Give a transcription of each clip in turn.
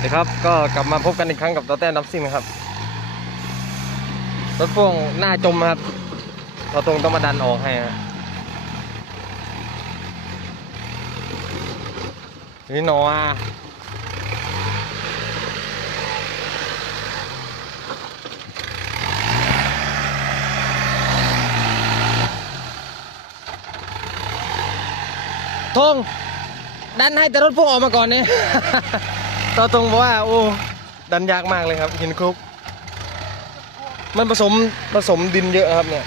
สวัสดีครับก็กลับมาพบกันอีกครั้งกับตัวแต้น้ำซิ่งนะครับรถพ่วงหน้าจมครับเราตรงต้องมาดันออกให้ฮะนี่นออะทงดันให้แต่รถพ่วงออกมาก่อนเนี่ย ต่อตรงบอกว่า โอ้ ดันยากมากเลยครับหินคลุก มันผสมผสมดินเยอะครับเนี่ย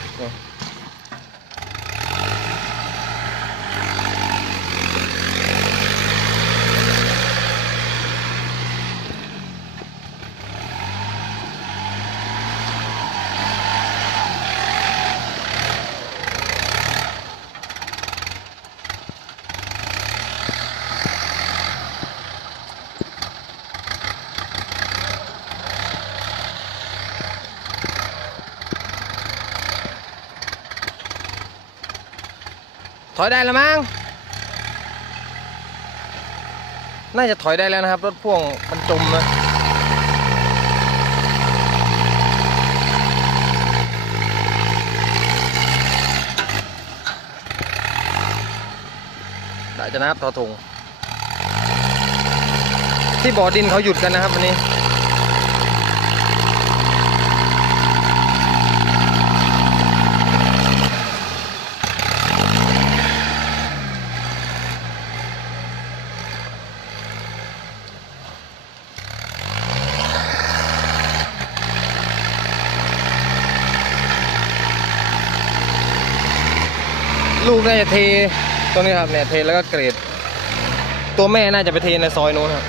ถอยได้แล้วมั้ง น่าจะถอยได้แล้วนะครับ รถพ่วงมันจมนะได้จะนะครับทอทงที่บ่อดินเขาหยุดกันนะครับวันนี้ จะเทตรงนี้ครับเนี่ยเทแล้วก็เกรด ตัวแม่น่าจะไปเทในซอยนู้นครับ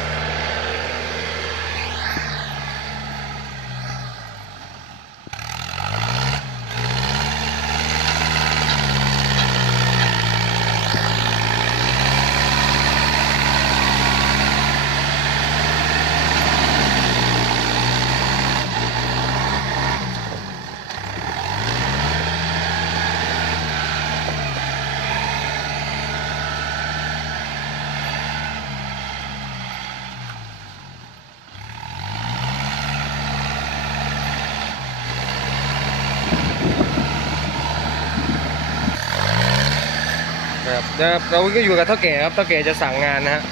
เดี๋ยวเราก็อยู่กับเท่าแก่ครับเท่าแก่จะสั่งงานนะฮะ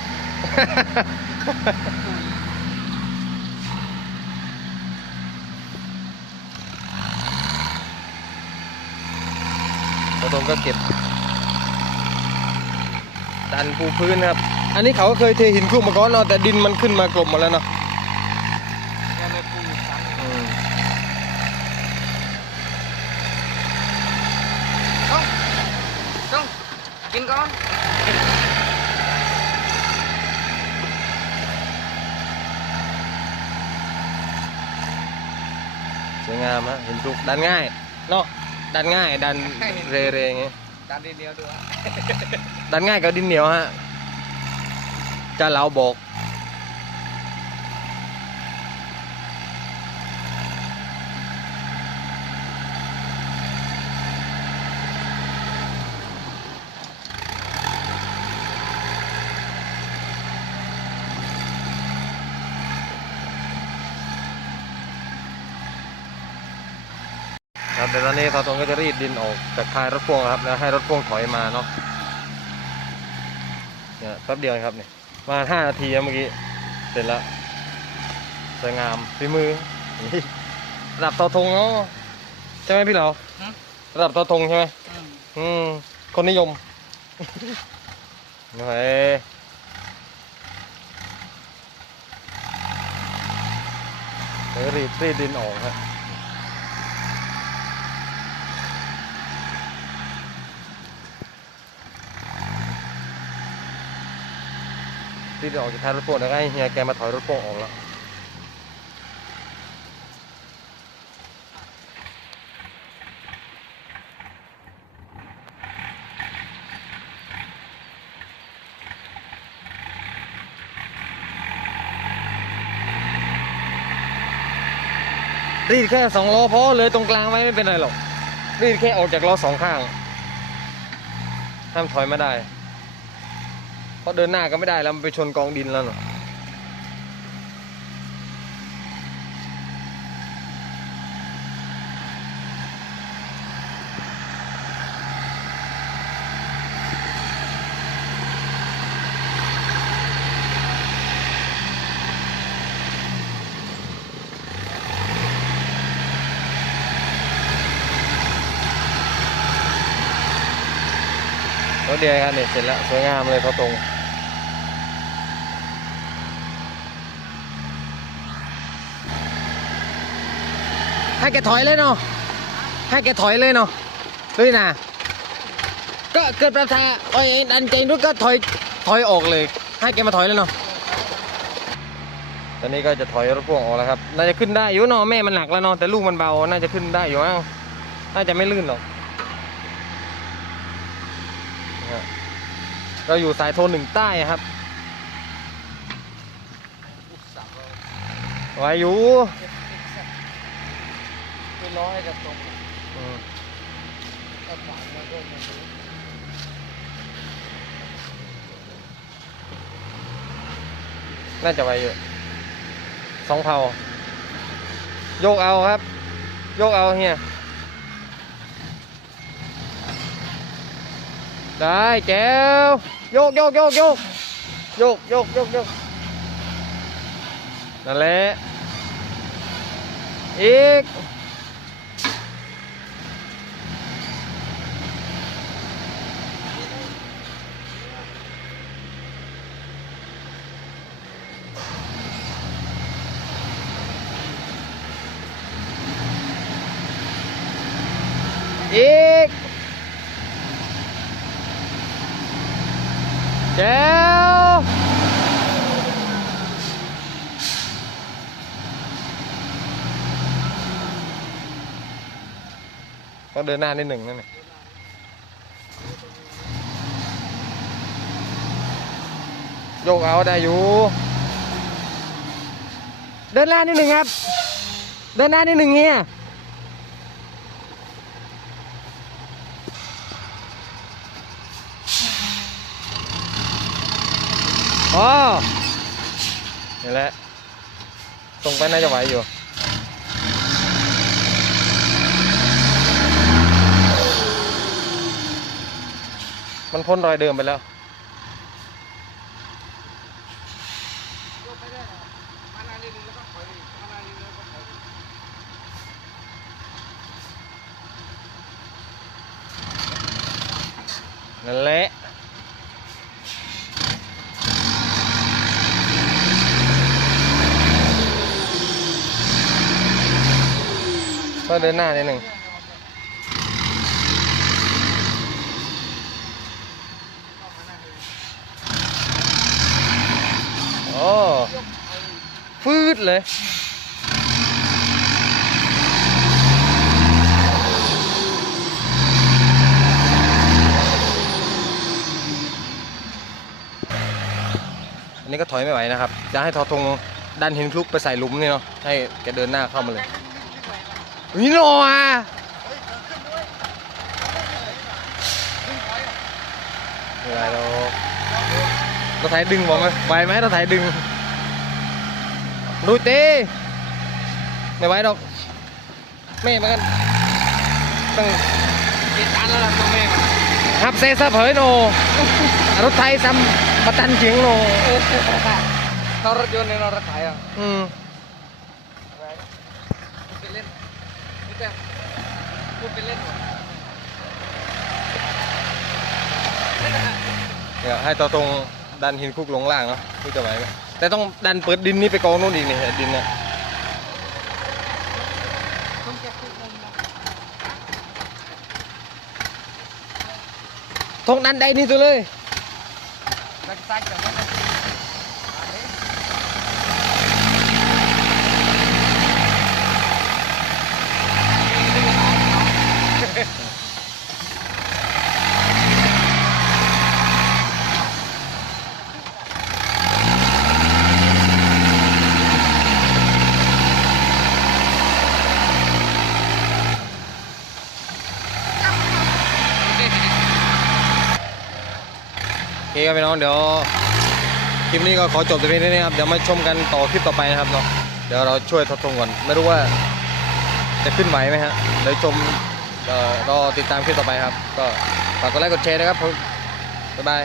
เราตรงก็เก็บ ดันปูพื้นนะครับ อันนี้เขาก็เคยเทหินคลุกมาก่อนเนาะแต่ดินมันขึ้นมากลบหมดแล้วเนาะ ก็เลยปูอีกครั้ง อืม ต้องต้องกินก่อน ส วยงามฮะหินคลุกดันง่ายเนาะดันง่าย ดันเรเรๆอย่างเงี้ยการเดียวด้วยดันง่ายกับดินเหนียวฮะจะเหลาบอก ครับเดี๋ยวตอนนี้ทอตรงก็จะรีดดินออกจากท้ายรถพ่วงครับ แล้วให้รถพ่วงถอยมาเนาะเนี่ยแป๊บเดียวเองครับเนี่ยมาห้านาทีนะเมื่อกี้เสร็จแล้วสวยงามฝีมือนี่ระดับเตาธงเนาะใช่ไหมพี่เหลาระดับเตาธงใช่ไหมอืมคนนิยมเฮ้ยเดี๋ยวรีดรีดดินออกครับ รีดออกจากท้ายรถโป่งแล้วก็ให้เฮียแกมาถอยรถโป่งออกแล้วรีดแค่สองล้อพอเลยตรงกลางไว้ไม่เป็นไรหรอกรีดแค่ออกจากล้อสองข้างห้ามถอยไม่ได้ เพราะเดินหน้าก็ไม่ได้แล้วมันไปชนกองดินแล้วเนาะ ถเดียวครับเนี่ยเสร็จแล้วสวยงามเลยเขาตรงให้แกถอยเลยเนาะให้แกถอยเลยเนาะด้วยนะก็เกิดประทาโอ้ยดันใจนุ้ก็ถอยถอยออกเลย ให้แกมาถอยเลยเนาะตอนนี้ก็จะถอยรถพ่วงออกแล้วครับน่าจะขึ้นได้อยู่เนาะแม่มันหนักแล้วเนาะแต่ลูกมันเบาน่าจะขึ้นได้อยู่มั้งน่าจะไม่ลื่นหรอกนะฮะ เราอยู่สายโทนหนึ่งใต้ครับไว้อยู่คือร้อยกับตรงอืมกับขวางแล้วก็มันน่าจะไว้เยอะสองเผา โยกเอาครับ โยกเอาเฮีย ได้แจ๋วโยกโยกโยกโยกโยกโยกโยกโยกนั่นแหละอีกอีกแจ๋ว ต้องเดินหน้านิดหนึ่งนั่นแหละโยกเอาได้อยู่ เดินหน้านิดหนึ่งครับ เดินหน้านิดหนึ่งเฮียอ๋อนี่แหละส่งไปน่าจะไหวอยู่ มันพ้นรอยเดิมไปแล้วนั่นแหละก็เดินหน้านิดหนึ่ง เลย อันนี้ก็ถอยไม่ไหวนะครับ จะให้ทอทงดันหินคลุกไปใส่หลุมนี่เนาะ ให้แกเดินหน้าเข้ามาเลยนี่หนออะไม่ไหวหรอกเราถ่ายดึงบอกไหมไหวไหมเราถ่ายดึง ดูเต้ไม่ไหวหรอก แม่เหมือนกันต้องติดอันแล้วล่ะตัวแม่งฮับเซซับเผยโนรถไทยซ้ำประตันเฉียงโนถ้ารถยนต์เนี่ยเราขายอะอืมอะไรพูดไปเล่นพูดแต่พูดไปเล่นหมดเนี่ยให้ตัวตรงดันหินคุกลงล่างเนาะนี่จะไหวไหมแต่ต้องดันเปิดดินนี่ไปกองโน่นอีกนี่เห็ดินเนี่ยต้องแก้พูดงงนะทงดันใดนี่ตัวเลย แล้วก็ซ้ายจากนั้นนะอันนี้ โอ เคครับพี่น้องเดี๋ยวคลิปนี้ก็ขอจบตรงนี้นะครับเดี๋ยวมาชมกันต่อคลิปต่อไปนะครับเนาะเดี๋ยวเราช่วยทดทงก่อนไม่รู้ว่าจะขึ้นไหวไหมฮะเดี๋ยวชมรอติดตามคลิปต่อไปครับ ก็ฝากกดไลค์กดแชร์นะครับผมบ๊ายบาย